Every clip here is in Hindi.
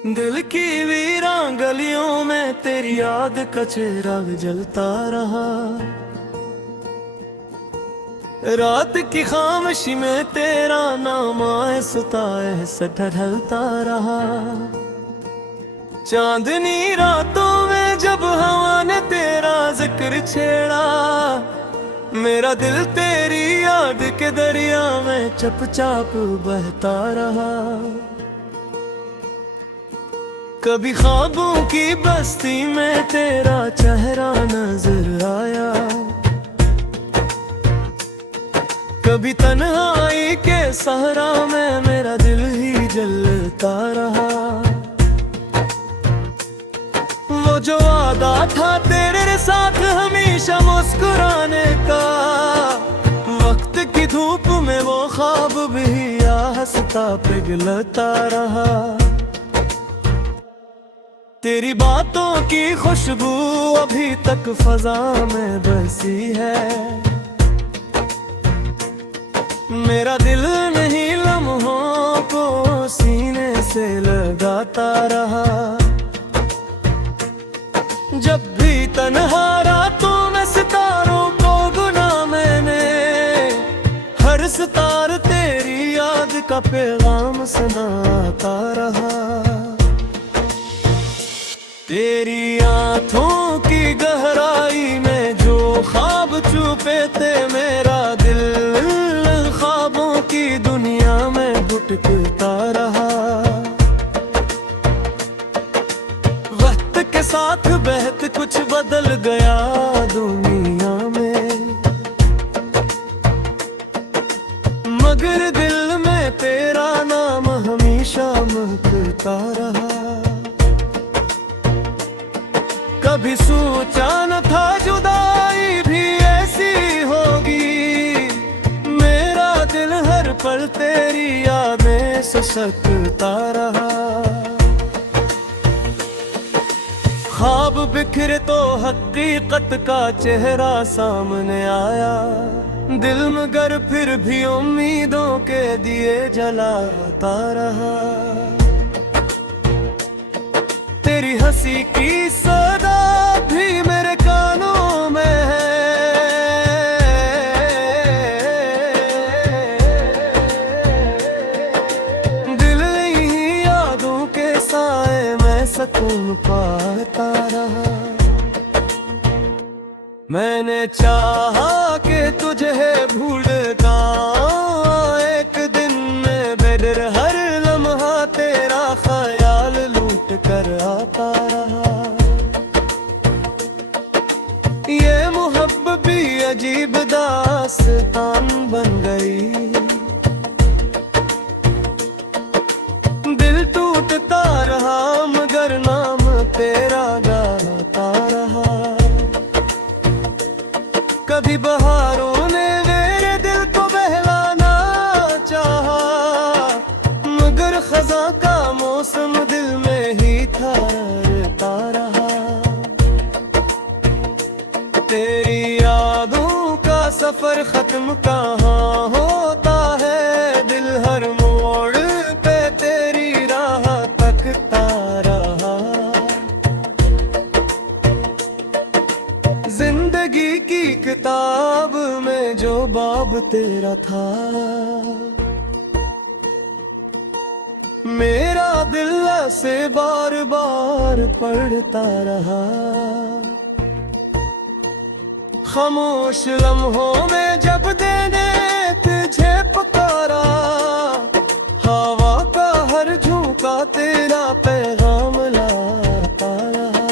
दिल की वीरान गलियों में तेरी याद का चिराग जलता रहा। रात की खामोशी में तेरा नाम आहिस्ता आहिस्ता ढलता रहा। चांदनी रातों में जब हवा ने तेरा जिक्र छेड़ा, मेरा दिल तेरी याद के दरिया में चुपचाप बहता रहा। कभी ख्वाबों की बस्ती में तेरा चेहरा नजर आया, कभी तन्हाई के सहरा में मेरा दिल ही जलता रहा। वो जो वादा था तेरे साथ हमेशा मुस्कुराने का, वक्त की धूप में वो ख्वाब भी आहिस्ता पिघलता रहा। तेरी बातों की खुशबू अभी तक फजा में बसी है, मेरा दिल नहीं लम्हों को सीने से लगाता रहा। जब भी तन्हा रातों में सितारों को गुना मैंने, हर सितार तेरी याद का पैगाम सुनाता रहा। तेरी आँखों की गहराई में जो ख्वाब छुपे थे, मेरा दिल ख्वाबों की दुनिया में भटकता रहा। वक्त के साथ बहत कुछ बदल गया दुनिया में, मगर दिल में तेरा नाम हमेशा महकता रहा। कभी सोचा न था जुदाई भी ऐसी होगी, मेरा दिल हर पल तेरी यादें से सकता रहा। ख्वाब बिखरे तो हकीकत का चेहरा सामने आया, दिल मगर फिर भी उम्मीदों के दिए जलाता रहा। तेरी हंसी की सदा भी मेरे कानों में है, दिल ही यादों के साए में सुकून पाता रहा। मैंने चाहा कि तुझे भूल जाऊं, एक दिन में बेदर हर लम्हा तेरा ख्याल लूट कर आता रहा। ये मोहब्बत भी अजीब दास्तान बन गई, दिल टूटता रहा मगर नाम तेरा गाता रहा। कभी बहारों ने मेरे दिल को बहलाना चाहा, मगर खजा का मौसम दिल में ही ठहरता रहा। तेरी यादों का सफर खत्म कहाँ होता है, दिल हर मोड़ पे तेरी राह तकता रहा। जिंदगी की किताब में जो बाब तेरा था, मेरा दिल से बार बार पढ़ता रहा। खामोश लम्हों में जब देने तुझे पुकारा, हवा का हर झोंका तेरा पैगाम लाता रहा।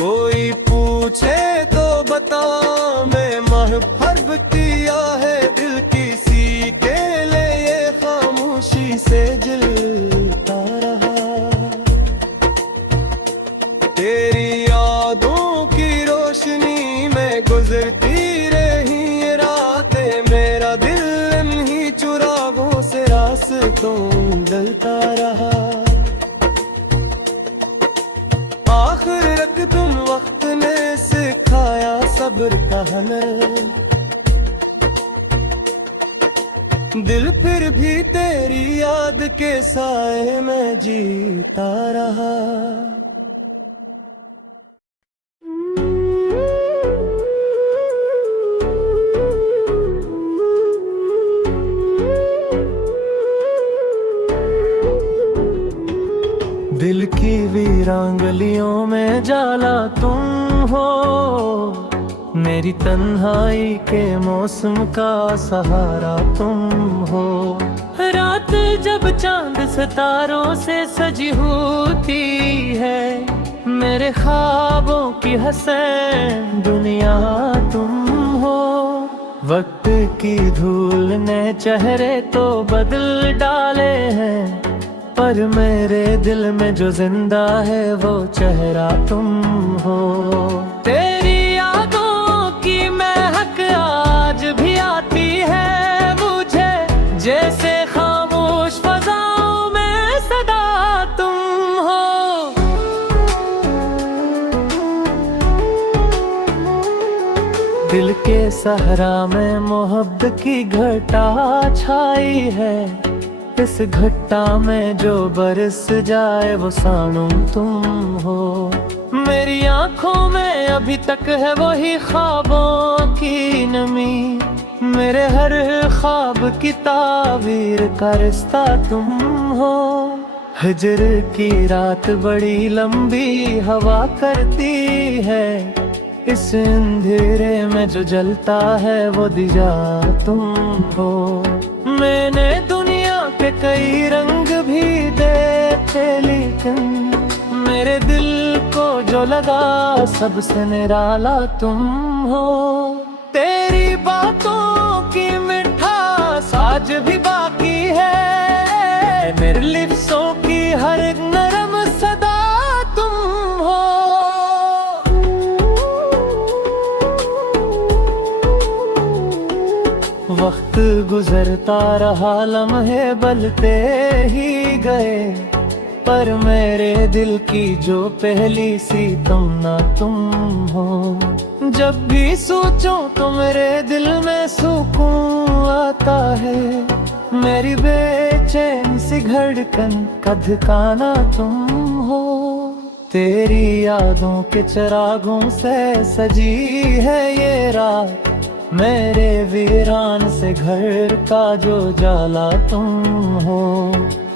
कोई पूछे तो बता मैं मोहब्बत किया है, दिल किसी के लिए खामोशी से जलता रहा। तेरी यादों की रोशनी में गुजरती रही ये रातें, मेरा दिल ही चुरागों से रास्तों जलता रहा। आखिर तुम वक्त ने सिखाया सब्र का हुनर, दिल फिर भी तेरी याद के साए में जीता रहा। दिल की वीरांगलियों में जाला तुम हो, मेरी तन्हाई के मौसम का सहारा तुम हो। रात जब चांद सितारों से सजी होती है, मेरे ख्वाबों की हसीन दुनिया तुम हो। वक्त की धूल ने चेहरे तो बदल डाले हैं, पर मेरे दिल में जो जिंदा है वो चेहरा तुम हो। तेरी यादों की महक आज भी आती है मुझे, जैसे खामोश फज़ाओं में सदा तुम हो। दिल के सहरा में मोहब्बत की घटा छाई है, इस घट्टा में जो बरस जाए वो सानम तुम हो। मेरी आंखों में अभी तक है वही ख्वाबों की नमी, मेरे हर ख्वाब की ताबीर का रिश्ता तुम हो। हिजर की रात बड़ी लंबी हवा करती है, इस अंधेरे में जो जलता है वो दिया तुम हो। मैंने के कई रंग भी देखे, लेकिन मेरे दिल को जो लगा सबसे निराला तुम हो। तेरी बातों की मिठास आज भी बाकी है, मेरे लिप्सों की हर नरम सदा तुम हो। वक्त गुजरता रहा, लम्हे बदलते ही गए, पर मेरे दिल की जो पहली सी तमन्ना तुम हो। जब भी सोचो तो मेरे दिल में सुकून आता है, मेरी बेचैन सी धड़कन का ठिकाना तुम हो। तेरी यादों के चिरागों से सजी है ये रात, मेरे वीरान से घर का जो जाला तुम हो।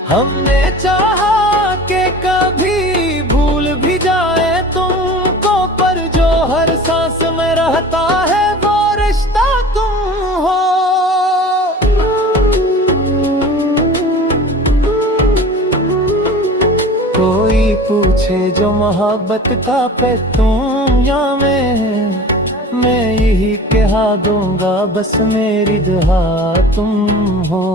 हमने चाहा कि कभी भूल भी जाए तुमको, पर जो हर सांस में रहता है वो रिश्ता तुम हो। कोई पूछे जो मोहब्बत का पे तुम या मैं यही कहा दूंगा बस मेरी दुआ तुम हो।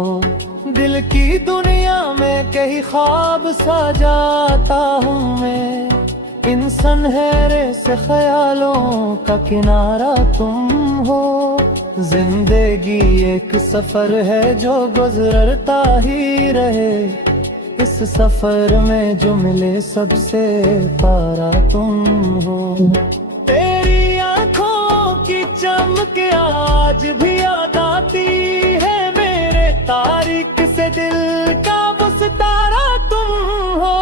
दिल की दुनिया में कई ख्वाब सजाता हूँ मैं, इन सुनहरे से ख्यालों का किनारा तुम हो। जिंदगी एक सफर है जो गुजरता ही रहे, इस सफर में जो मिले सबसे पारा तुम हो। तेरी आंखों की चमक आज भी याद आती है, मेरे तारीख से दिल का वो सितारा तुम हो।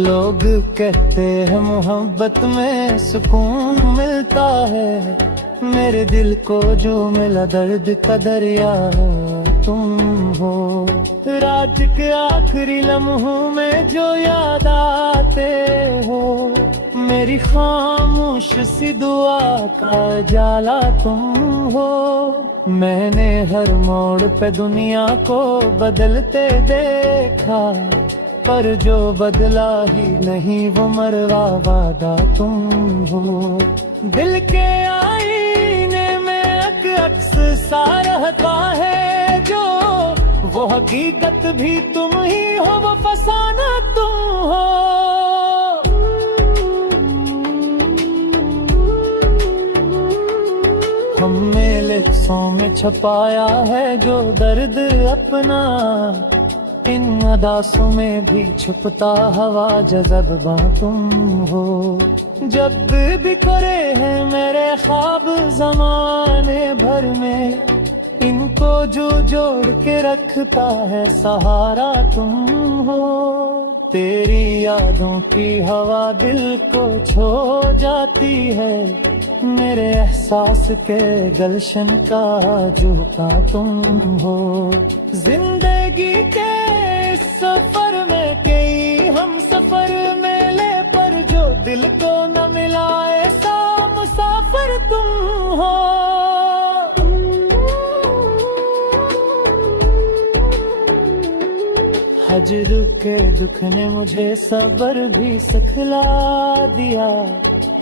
लोग कहते हैं मोहब्बत में सुकून मिलता है, मेरे दिल को जो मिला दर्द का दरिया तुम हो। रात के आखिरी लम्हों में जो याद आते हो, मेरी खामोश सी दुआ का जाला तुम हो। मैंने हर मोड़ पे दुनिया को बदलते देखा, पर जो बदला ही नहीं वो मरवा वादा तुम हो। दिल के आईने में अक्स सा रहता है जो, वो हकीकत भी तुम ही हो, वो फसाना तुम हो। हमने लिप्सों में छपाया है जो दर्द अपना, इन अदासों में भी छुपता हवा जज़्बा तुम हो। जब बिखरे हैं मेरे ख्वाब ज़माने भर में, इनको जो जोड़ के रखता है सहारा तुम हो। तेरी यादों की हवा दिल को छो जाती है, मेरे एहसास के गलशन का झोंका तुम हो। जिंदगी के इस सफर में कई हम सफर मेले पर, जो दिल को न मिला ऐसा मुसाफिर तुम हो। हजर के दुख ने मुझे सब्र भी सिखला दिया,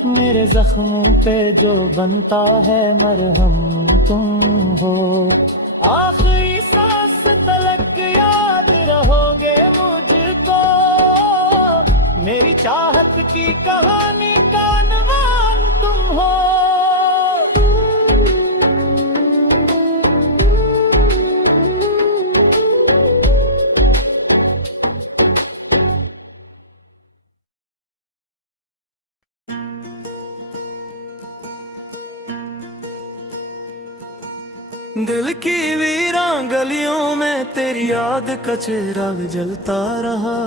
मेरे जख्मों पे जो बनता है मरहम तुम हो। आखिरी सांस तलक याद रहोगे मुझको, मेरी चाहत की कहानी का अनवान तुम हो। दिल की वीरान गलियों में तेरी याद का चिराग जलता रहा,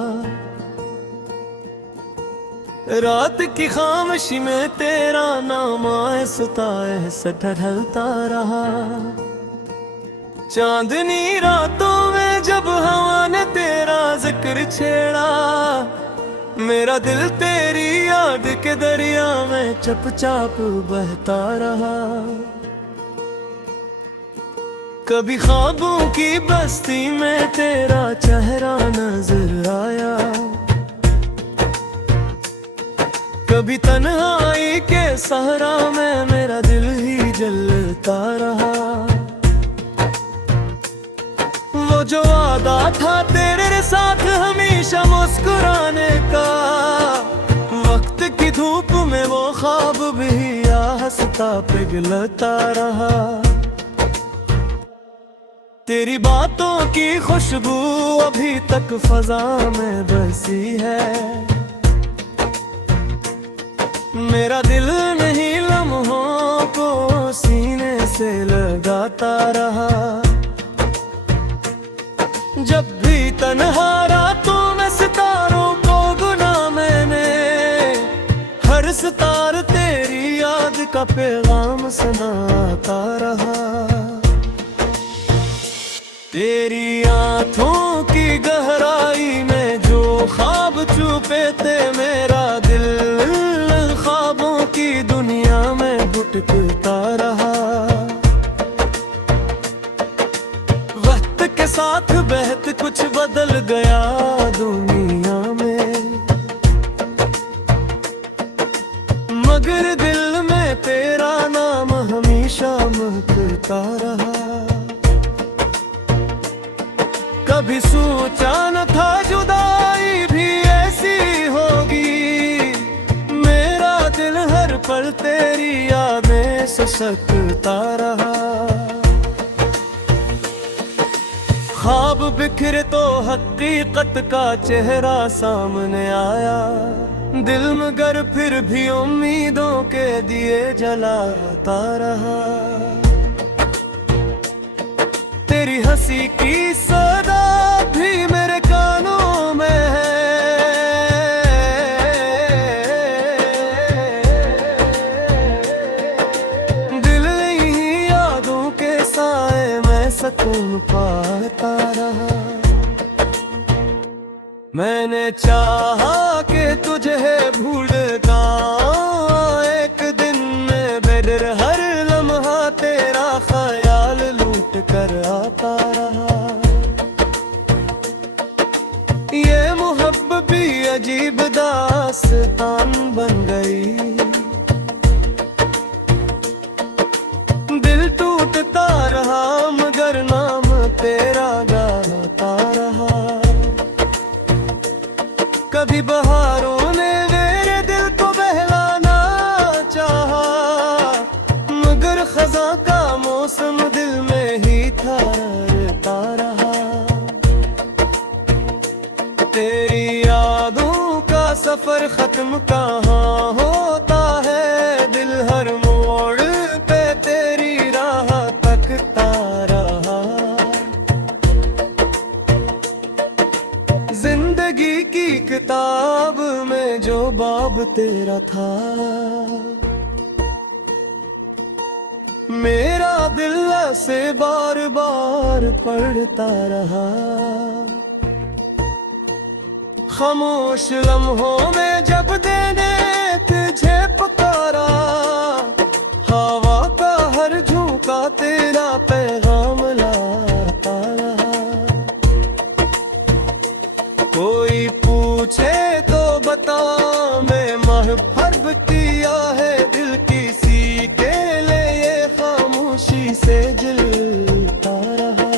रात की खामोशी में तेरा नाम आहिस्ता से ढलता रहा। चांदनी रातों में जब हवा ने तेरा जिक्र छेड़ा, मेरा दिल तेरी याद के दरिया में चुपचाप बहता रहा। कभी ख्वाबों की बस्ती में तेरा चेहरा नजर आया, कभी तन्हाई के सहरा में मेरा दिल ही जलता रहा। वो जो वादा था तेरे साथ हमेशा मुस्कुराने का, वक्त की धूप में वो ख्वाब भी हंसता पिघलता रहा। तेरी बातों की खुशबू अभी तक फजा में बसी है, मेरा दिल नहीं लम्हों को सीने से लगाता रहा। जब भी तन्हा रातों में सितारों को गुना मैंने, हर सितार तेरी याद का पैगाम सुनाता रहा। तेरी आँखों की गहराई में जो ख्वाब छुपे थे, मेरा दिल ख्वाबों की दुनिया में भटकता रहा। वक्त के साथ बहत कुछ बदल गया दुनिया में, मगर दिल में तेरा नाम हमेशा महकता रहा। कभी सोचा न था जुदाई भी ऐसी होगी, मेरा दिल हर पल तेरी यादें से सकता रहा। ख्वाब बिखरे तो हकीकत का चेहरा सामने आया, दिल मगर फिर भी उम्मीदों के दिए जलाता रहा। तेरी हंसी की सदा भी मेरे कानों में है, दिल ही यादों के साए में सुकून पाता रहा। मैंने चाहा कि तुझे भूल जाऊं, एक दिन में बेदर हर लम्हा तेरा ख्याल लूट कर आता रहा। ये मोहब्बत भी अजीब दास्तान बन गई, दिल टूटता रहा मगर नाम तेरा गाता रहा। कभी बहारों ने मेरे दिल को बहलाना चाहा, मगर खजा का मौसम दिल में ही ठहरता रहा। तेरी यादों का सफर खत्म कहाँ होता ख्वाब तेरा था। मेरा दिल ऐसे बार बार पढ़ता रहा, खामोश लम्हों में जब देने तुझे पुकारा, हवा का हर झोंका तेरा पैगाम लाता रहा। कोई पूछे तो बता मैं महफर्ब किया है दिल किसी के लिए, खामोशी से जलता रहा।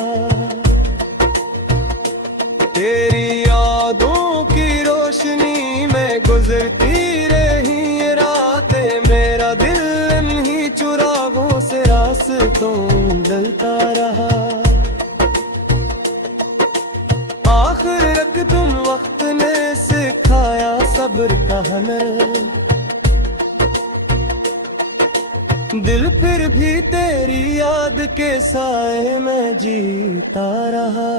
तेरी यादों की रोशनी में गुजरती रही ये रातें, मेरा दिल इन्हीं चुरागों से रास्तों जलता रहा। आखिर तक तुम वक्त ने सिखाया सब्र का हुनर, दिल फिर भी तेरी याद के साए में जीता रहा।